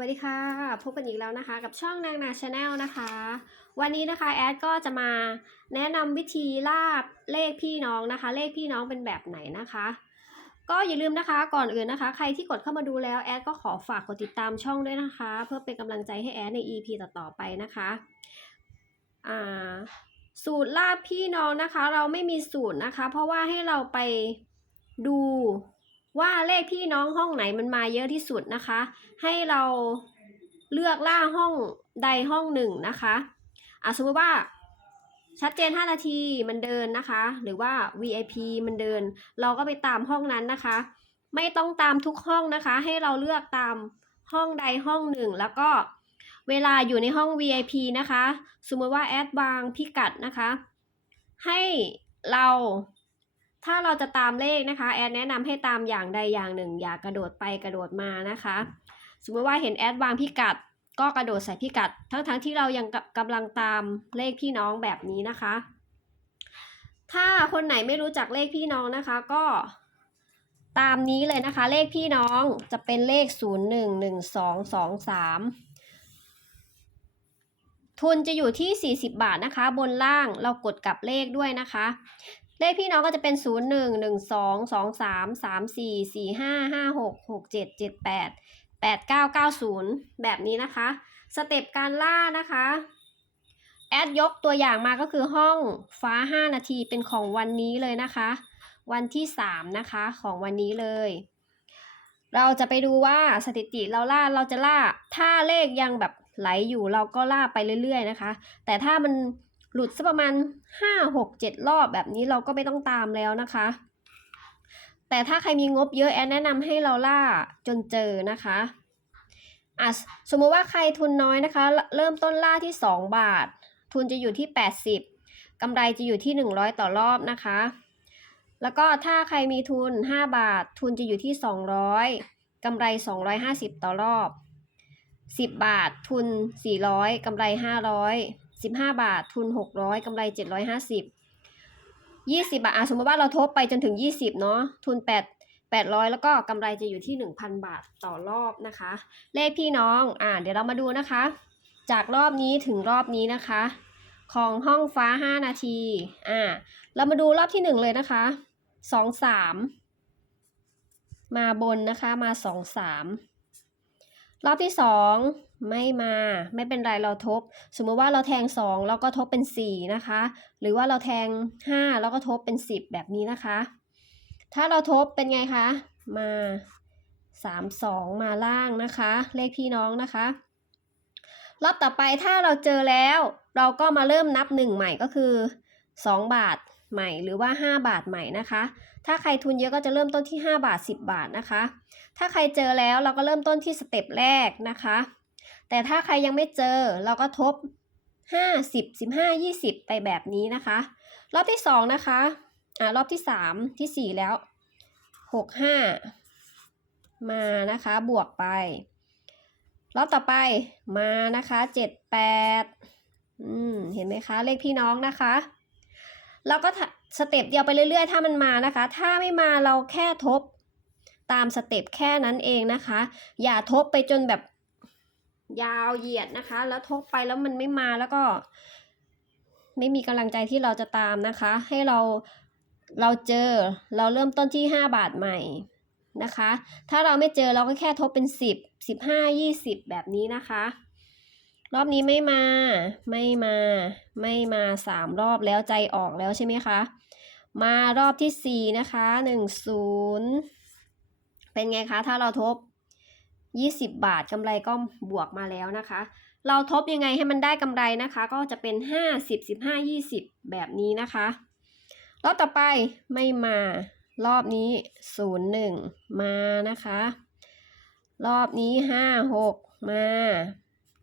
วัสดีค่ะ พบกันอีกแล้วนะคะ กับช่องนางนาชาแนลนะคะ วันนี้นะคะแอดก็จะมาแนะนำวิธีลาบเลขพี่น้องนะคะ เลขพี่น้องเป็นแบบไหนนะคะ ก็อย่าลืมนะคะก่อนอื่นนะคะ ใครที่กดเข้ามาดูแล้วแอดก็ขอฝากกดติดตามช่องด้วยนะคะ เพื่อเป็นกำลังใจให้แอดใน EP ต่อๆไปนะคะอ่าสูตรลาบพี่น้องนะคะ เราไม่มีสูตรนะคะ เพราะว่าให้เราไปดู ว่าเลขพี่น้องห้องไหนมันมาเยอะที่สุดนะคะ ให้เราเลือกล่าห้องใดห้องหนึ่งนะคะอะสมมติว่าชัดเจน 5 นาทีมันเดินนะคะ หรือว่า VIP มันเดิน เราก็ไปตามห้องนั้นนะคะ ไม่ต้องตามทุกห้องนะคะ ให้เราเลือกตามห้องใดห้องหนึ่ง แล้วก็เวลาอยู่ในห้อง VIP นะคะ สมมติว่าแอดวางพิกัดนะคะ ให้เรา ถ้าเราจะตามเลขนะคะ แอดแนะนำให้ตามอย่างใดอย่างหนึ่ง อย่ากระโดดไปกระโดดมานะคะ สมมติว่าเห็นแอดวางพิกัด ก็กระโดดใส่พิกัด ทั้งๆทที่เรายังกำกำลังตามเลขพี่น้องแบบนี้นะคะ ถ้าคนไหนไม่รู้จักเลขพี่น้องนะคะ ก็ตามนี้เลยนะคะ เลขพี่น้องจะเป็นเลขศูนย์หนึ่งหนึ่งสองสองสามทุนจะอยู่ที่ 40 บาทนะคะ บนล่างเรากดกลับเลขด้วยนะคะ เลขพี่น้องก็จะเป็น 0 1 1 2 2 3 3 4 4 5 5 6 6 7 7 8 8 9 9 0 แบบนี้นะคะ สเต็ปการล่านะคะ แอดยกตัวอย่างมาก็คือห้องฟ้า 5 นาทีเป็นของวันนี้เลยนะคะ วันที่ 3 นะคะของวันนี้เลย เราจะไปดูว่าสถิติเราล่าเราจะล่าถ้าเลขยังแบบไหลอยู่เราก็ล่าไปเรื่อย ๆ นะคะ แต่ถ้ามัน หลุดสักประมาณ 5 6 7 รอบแบบนี้เราก็ไม่ต้องตามแล้วนะคะ แต่ถ้าใครมีงบเยอะแอนแนะนำให้เราล่าจนเจอนะคะอะสมมติว่าใครทุนน้อยนะคะ เริ่มต้นล่าที่ 2 บาท ทุนจะอยู่ที่ 80กำไรจะอยู่ที่ 100 ต่อรอบนะคะ แล้วก็ถ้าใครมีทุน 5 บาท ทุนจะอยู่ที่ 200กำไร 250 ต่อรอบ 10 บาท ทุน 400กำไร 500 15 บาท ทุน 600กำไร 750 20 บาทอะสมมติว่าเราทบไปจนถึง 20 เนาะ ทุน 8 800 แล้วก็กำไรจะอยู่ที่ 1,000 บาทต่อรอบนะคะ เลขพี่น้อง อ่า เดี๋ยวเรามาดูนะคะ จากรอบนี้ถึงรอบนี้นะคะ ของห้องฟ้า 5 นาที อ่า เรามาดูรอบที่ 1 เลยนะคะ 2 3 มาบนนะคะ มา 2 3 รอบที่ 2 ไม่มาไม่เป็นไรเราทบ สมมติว่าเราแทง 2 แล้วก็ทบเป็น 4 นะคะ หรือว่าเราแทง 5 แล้วก็ทบเป็น 10 แบบนี้นะคะ ถ้าเราทบเป็นไงคะ มา 3 2 มาล่างนะคะ เลขพี่น้องนะคะ รอบต่อไปถ้าเราเจอแล้ว เราก็มาเริ่มนับ 1 ใหม่ก็คือ 2 บาทใหม่หรือว่า 5 บาทใหม่นะคะ ถ้าใครทุนเยอะก็จะเริ่มต้นที่ 5 บาท 10 บาทนะคะ ถ้าใครเจอแล้วเราก็เริ่มต้นที่สเต็ปแรกนะคะ แต่ถ้าใครยังไม่เจอเราก็ทบ 50 15 20 ไปแบบนี้นะคะ รอบที่ 2 นะคะ อ่ารอบที่ 3 ที่ 4 แล้ว 6 5 มานะคะบวกไป รอบต่อไปมานะคะ 7 8อืมเห็นไหมคะ เลขพี่น้องนะคะ เราก็สเต็ปเดียวไปเรื่อยๆ ถ้ามันมานะคะ ถ้าไม่มาเราแค่ทบตามสเต็ปแค่นั้นเองนะคะ อย่าทบไปจนแบบยาวเหยียดนะคะ แล้วทบไปแล้วมันไม่มาแล้วก็ ไม่มีกำลังใจที่เราจะตามนะคะ ให้เราเราเจอเราเริ่มต้นที่ 5 บาทใหม่นะคะ ถ้าเราไม่เจอเราก็แค่ทบเป็น 10 15 20 แบบนี้นะคะ รอบนี้ไม่มา ไม่มา ไม่มาสามรอบแล้วใจออกแล้วใช่ไหมคะ มารอบที่สี่นะคะหนึ่งศูนย์เป็นไงคะ ถ้าเราทบยี่สิบบาทกำไรก็บวกมาแล้วนะคะ เราทบยังไงให้มันได้กำไรนะคะ ก็จะเป็นห้าสิบสิบห้ายี่สิบแบบนี้นะคะ รอบต่อไปไม่มา รอบนี้ศูนย์หนึ่งมานะคะ รอบนี้ห้าหกมา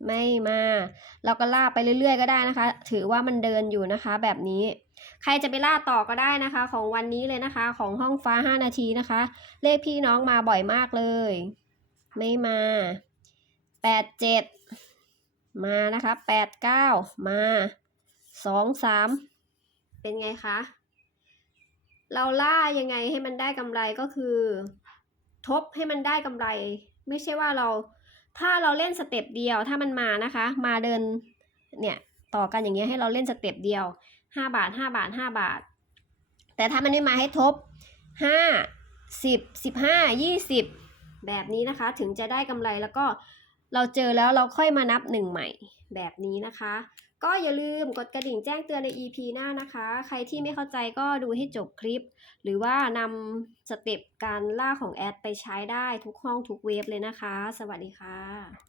ไม่มา เราก็ล่าไปเรื่อยๆ ก็ได้นะคะ ถือว่ามันเดินอยู่นะคะ แบบนี้ ใครจะไปล่าต่อก็ได้นะคะ ของวันนี้เลยนะคะ ของห้องฟ้า 5 นาทีนะคะ เลขพี่น้องมาบ่อยมากเลย ไม่มา87มานะคะ89มา23เป็นไงคะ เราล่ายังไงให้มันได้กำไรก็คือ ทบให้มันได้กำไร ไม่ใช่ว่าเรา ถ้าเราเล่นสเต็ปเดียวถ้ามันมานะคะ มาเดินเนี่ยต่อกันอย่างเงี้ยให้เราเล่นสเต็ปเดียวห้าบาทห้าบาทห้าบาท แต่ถ้ามันไม่มาให้ทบห้าสิบสิบห้ายี่สิบแบบนี้นะคะ ถึงจะได้กำไรแล้วก็เราเจอแล้วเราค่อยมานับหนึ่งใหม่แบบนี้นะคะ ก็อย่าลืมกดกระดิ่งแจ้งเตือนใน EP หน้านะคะ ใครที่ไม่เข้าใจก็ดูให้จบคลิป หรือว่านำสเต็ปการล่าของแอดไปใช้ได้ทุกห้องทุกเว็บเลยนะคะ สวัสดีค่ะ